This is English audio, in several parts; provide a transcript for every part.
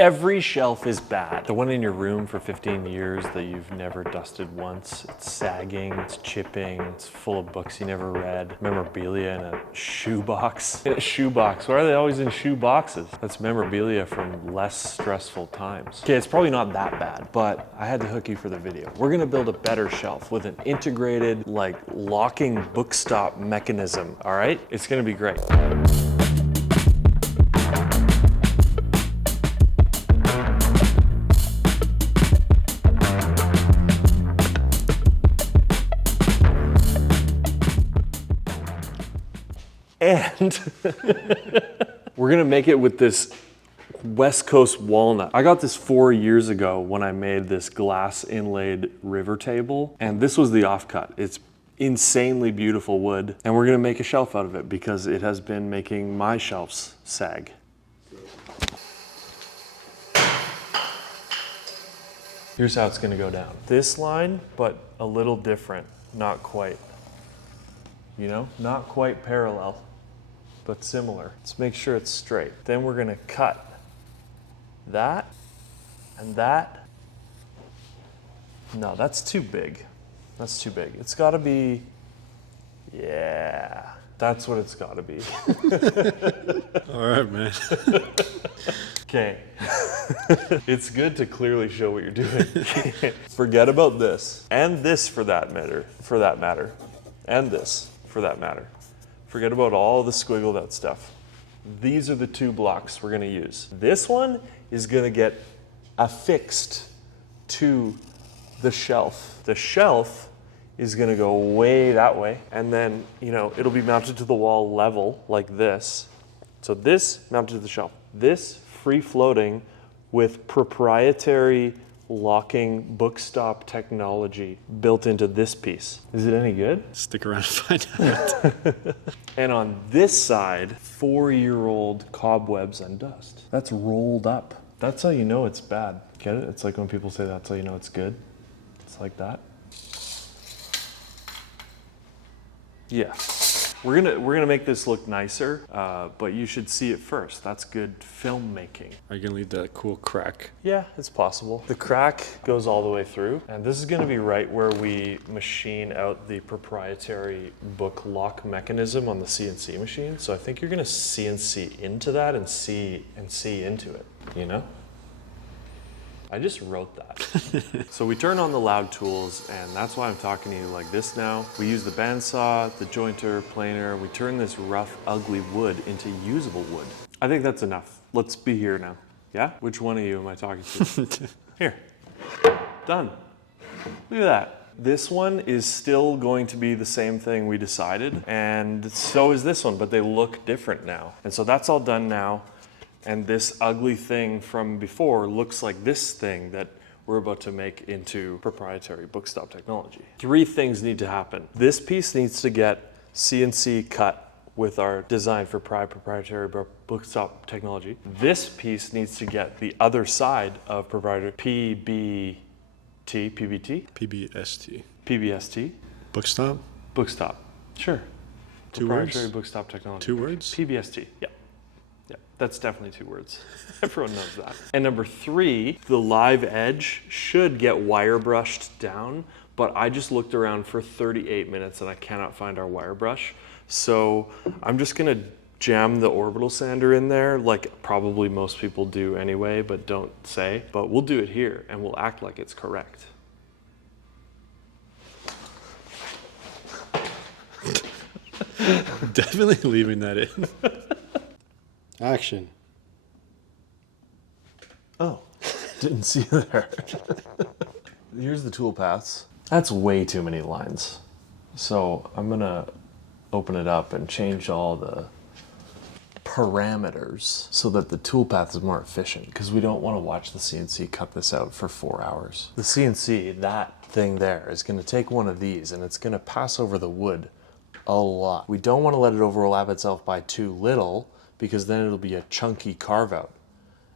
Every shelf is bad. The one in your room for 15 years that you've never dusted once, it's sagging, it's chipping, it's full of books you never read, memorabilia in a shoebox. In a shoebox, why are they always in shoe boxes? That's memorabilia from less stressful times. Okay, it's probably not that bad, but I had to hook you for the video. We're gonna build a better shelf with an integrated, like, locking book stop mechanism, all right? It's gonna be great. And we're gonna make it with this West Coast walnut. I got this 4 years ago when I made this glass inlaid river table, and this was the offcut. It's insanely beautiful wood, and we're gonna make a shelf out of it because it has been making my shelves sag. Here's how it's gonna go down. This line, but a little different, not quite. You know, not quite parallel, but similar. Let's make sure it's straight. Then we're gonna cut that and that. No, that's too big. That's too big. It's gotta be, yeah, that's what it's gotta be. All right, man. Okay. It's good to clearly show what you're doing. Forget about this, and this for that matter, and this for that matter. Forget about all the squiggled out stuff. These are the two blocks we're gonna use. This one is gonna get affixed to the shelf. The shelf is gonna go way that way, and then, you know, it'll be mounted to the wall level like this. So this mounted to the shelf. This free floating with proprietary locking book stop technology built into this piece. Is it any good? Stick around and find out. And on this side, 4-year-old cobwebs and dust. That's rolled up. That's how you know it's bad. Get it? It's like when people say that's how you know it's good. It's like that. Yeah. We're gonna make this look nicer, but you should see it first. That's good filmmaking. Are you gonna leave that cool crack? Yeah, it's possible. The crack goes all the way through, and this is gonna be right where we machine out the proprietary book lock mechanism on the CNC machine. So I think you're gonna CNC into that and see into it, you know? I just wrote that. So we turn on the loud tools, and that's why I'm talking to you like this now. We use the bandsaw, the jointer, planer. We turn this rough, ugly wood into usable wood. I think that's enough. Let's be here now. Yeah? Which one of you am I talking to? Here. Done. Look at that. This one is still going to be the same thing we decided, and so is this one, but they look different now. And so that's all done now. And this ugly thing from before looks like this thing that we're about to make into proprietary bookstop technology. 3 things need to happen. This piece needs to get CNC cut with our design for proprietary bookstop technology. This piece needs to get the other side of proprietary PBST? Bookstop? Bookstop. Sure. 2 proprietary words? bookstop technology. 2 words? PBST. Yeah. Yeah, that's definitely 2 words. Everyone knows that. And number 3, the live edge should get wire brushed down, but I just looked around for 38 minutes and I cannot find our wire brush. So I'm just gonna jam the orbital sander in there, like probably most people do anyway, but don't say. But we'll do it here and we'll act like it's correct. Definitely leaving that in. Action. Oh, didn't see you there. Here's the tool paths. That's way too many lines. So I'm gonna open it up and change all the parameters so that the toolpath is more efficient, because we don't want to watch the CNC cut this out for 4 hours. The CNC, that thing there, is going to take one of these and it's going to pass over the wood a lot. We don't want to let it overlap itself by too little, because then it'll be a chunky carve out.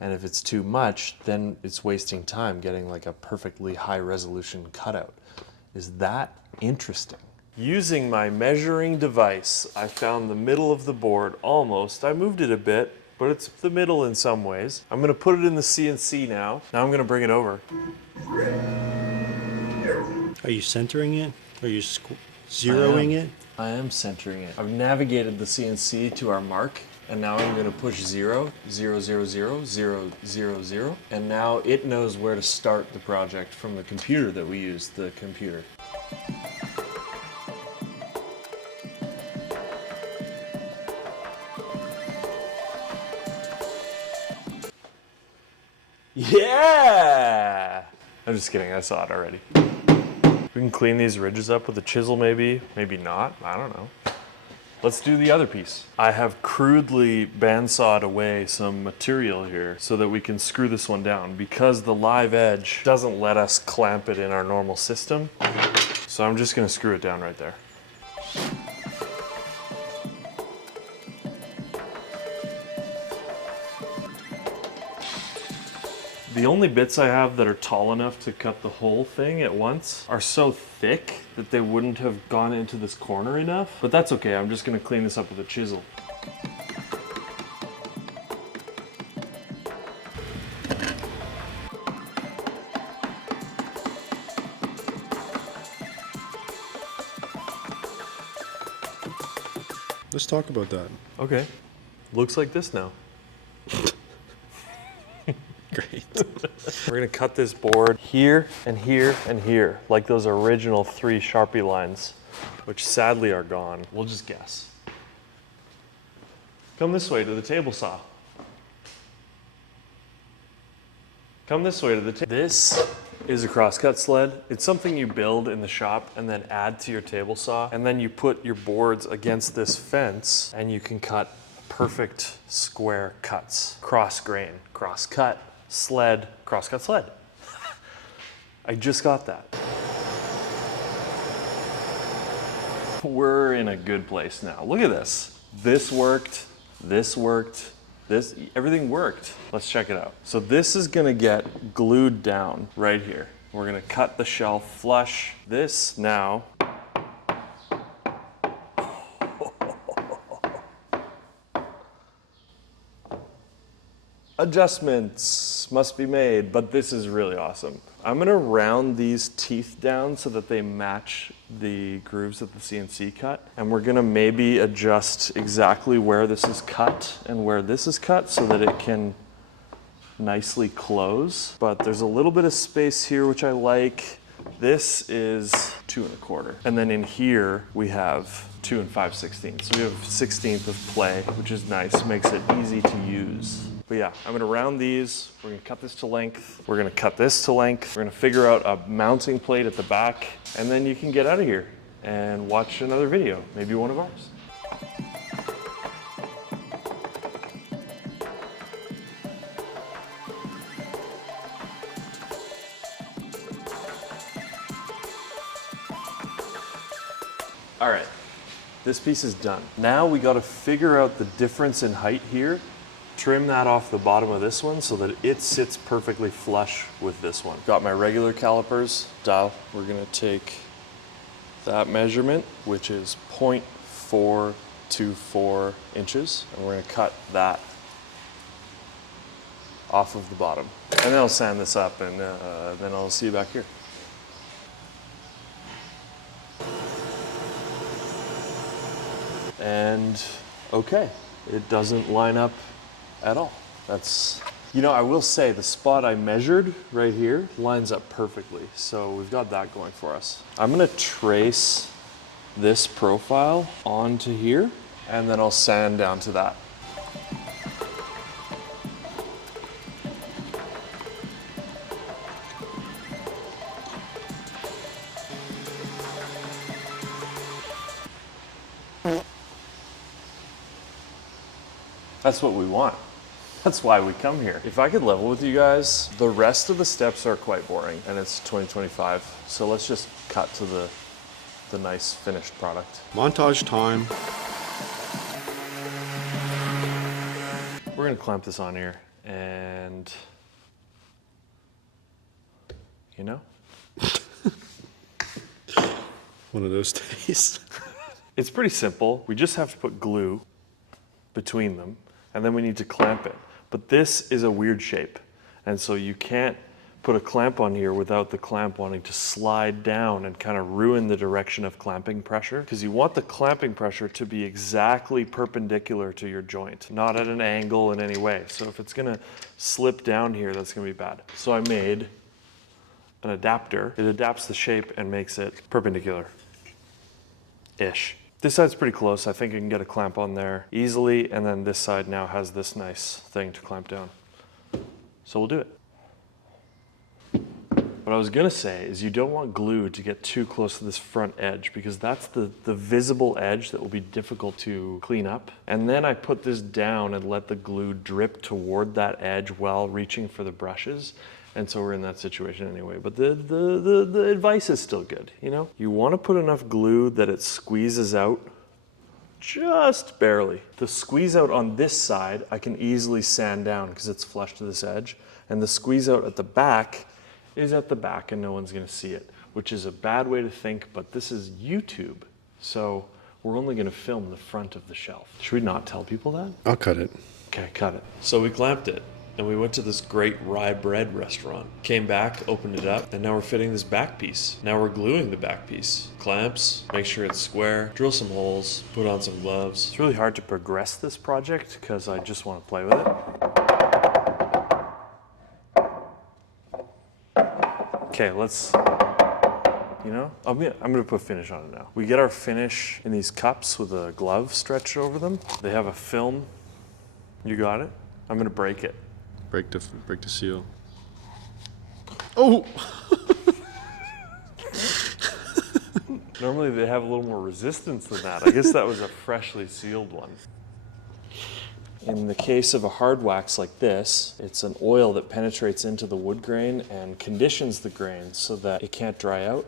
And if it's too much, then it's wasting time getting like a perfectly high resolution cutout. Is that interesting? Using my measuring device, I found the middle of the board almost. I moved it a bit, but it's the middle in some ways. I'm gonna put it in the CNC now. Now I'm gonna bring it over. Are you centering it? Are you zeroing it? I am centering it. I've navigated the CNC to our mark, and now I'm gonna push 0, 0, 0, 0, 0, 0, 0, and now it knows where to start the project from the computer that we use, the computer. Yeah! I'm just kidding, I saw it already. We can clean these ridges up with a chisel maybe, maybe not, I don't know. Let's do the other piece. I have crudely bandsawed away some material here so that we can screw this one down because the live edge doesn't let us clamp it in our normal system. So I'm just gonna screw it down right there. The only bits I have that are tall enough to cut the whole thing at once are so thick that they wouldn't have gone into this corner enough, but that's okay. I'm just gonna clean this up with a chisel. Let's talk about that. Okay, looks like this now. Great. We're gonna cut this board here and here and here, like those original 3 Sharpie lines, which sadly are gone. We'll just guess. Come this way to the table saw. Come this way to the table. This is a crosscut sled. It's something you build in the shop and then add to your table saw, and then you put your boards against this fence and you can cut perfect square cuts. Cross grain, cross cut. Sled, crosscut sled. I just got that. We're in a good place now. Look at this. This worked, everything worked. Let's check it out. So this is gonna get glued down right here. We're gonna cut the shelf flush. This now adjustments must be made, but this is really awesome. I'm gonna round these teeth down so that they match the grooves that the CNC cut. And we're gonna maybe adjust exactly where this is cut and where this is cut so that it can nicely close. But there's a little bit of space here, which I like. This is 2 1/4. And then in here, we have 2 5/16. So we have 1/16 of play, which is nice, makes it easy to use. But yeah, I'm gonna round these. We're gonna cut this to length. We're gonna cut this to length. We're gonna figure out a mounting plate at the back, and then you can get out of here and watch another video, maybe one of ours. All right, this piece is done. Now we gotta figure out the difference in height here. Trim that off the bottom of this one so that it sits perfectly flush with this one. Got my regular calipers dial. We're gonna take that measurement, which is 0.424 inches, and we're gonna cut that off of the bottom. And then I'll sand this up, and then I'll see you back here. And okay, it doesn't line up at all. That's, you know, I will say the spot I measured right here lines up perfectly. So we've got that going for us. I'm gonna trace this profile onto here, and then I'll sand down to that. That's what we want. That's why we come here. If I could level with you guys, the rest of the steps are quite boring, and it's 2025. So let's just cut to the nice finished product. Montage time. We're gonna clamp this on here, and you know, One of those days. it's pretty simple. We just have to put glue between them, and then we need to clamp it. But this is a weird shape, and so you can't put a clamp on here without the clamp wanting to slide down and kind of ruin the direction of clamping pressure, because you want the clamping pressure to be exactly perpendicular to your joint, not at an angle in any way. So if it's gonna slip down here, that's gonna be bad. So I made an adapter. It adapts the shape and makes it perpendicular-ish. This side's pretty close. I think you can get a clamp on there easily, and then this side now has this nice thing to clamp down. So we'll do it. What I was gonna say is you don't want glue to get too close to this front edge, because that's the visible edge that will be difficult to clean up. And then I put this down and let the glue drip toward that edge while reaching for the brushes. And so we're in that situation anyway. But the advice is still good, you know? You wanna put enough glue that it squeezes out just barely. The squeeze out on this side, I can easily sand down because it's flush to this edge. And the squeeze out at the back is at the back and no one's gonna see it, which is a bad way to think, but this is YouTube. So we're only gonna film the front of the shelf. Should we not tell people that? I'll cut it. Okay, cut it. So we clamped it, and we went to this great rye bread restaurant. Came back, opened it up, and now we're fitting this back piece. Now we're gluing the back piece. Clamps, make sure it's square, drill some holes, put on some gloves. It's really hard to progress this project because I just want to play with it. Okay, let's, you know, I'm gonna put finish on it now. We get our finish in these cups with a glove stretched over them. They have a film. You got it? I'm gonna break it. Break the seal. Oh! Normally they have a little more resistance than that. I guess that was a freshly sealed one. In the case of a hard wax like this, it's an oil that penetrates into the wood grain and conditions the grain so that it can't dry out,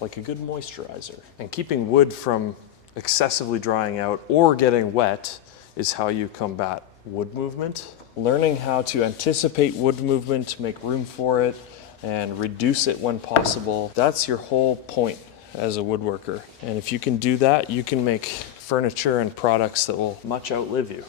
like a good moisturizer. And keeping wood from excessively drying out or getting wet is how you combat wood movement. Learning how to anticipate wood movement, make room for it, and reduce it when possible, that's your whole point as a woodworker. And if you can do that, you can make furniture and products that will much outlive you.